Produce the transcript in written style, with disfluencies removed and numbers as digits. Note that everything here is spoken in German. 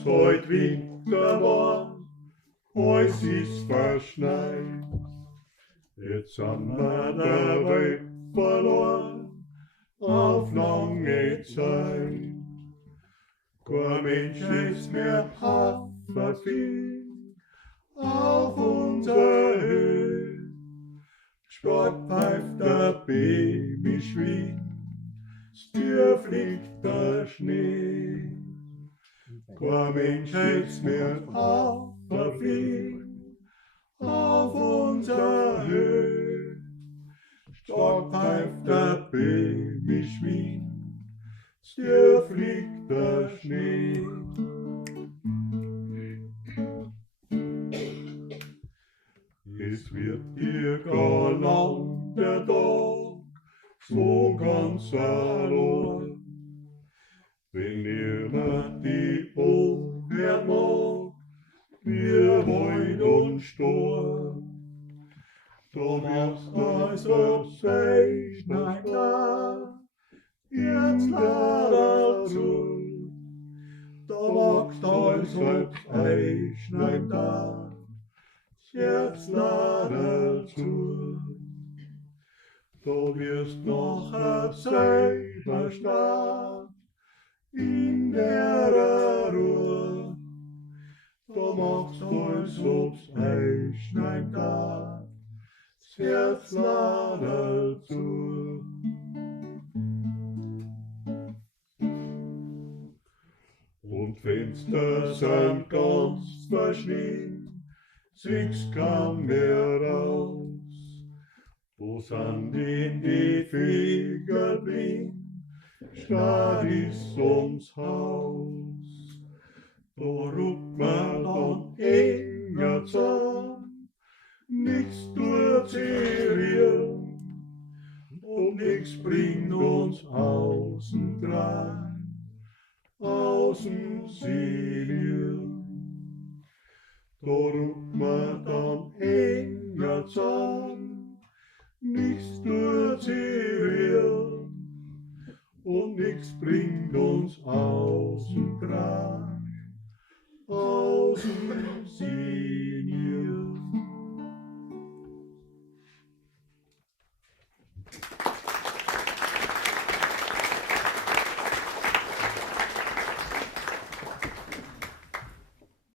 Ob's heut Winter war, alles ist verschneit. Jetzt sind wir der Welt verloren, auf lange Zeit. Kein Mensch ist mehr Hafervieh auf unserer Höhe. Sport pfeift der Babyschwing, dir fliegt der Schnee. Kein Mensch ist mehr Hafervieh auf unserer Höhe. Stark pfeift der Babyschwing, dir fliegt der Schnee. Es wird dir gar lang der Tag so ganz allein, wenn niemand die Ohren mag, wir Wald und Stor. Da machst als ob sei nicht da, jetzt leider zu. Da machst als ob sei nicht da, jetzt leider zu. Da wirst noch selber stark in der Ruhe. Da machst als ob's euch nicht da, jetzt leider zu. Und Fenster sind ganz verschnien, siehst kaum mehr raus. Wo sind denn die Vögel blind, statt ist ums Haus. Da ruckt man dann enger zusammen, nichts tut sie rühren, und nichts bringt uns außen dran, außen Seelen. Da ruckt man dann enger zusammen, nichts tut sie rühren, und nichts bringt uns außen dran, außen Senior.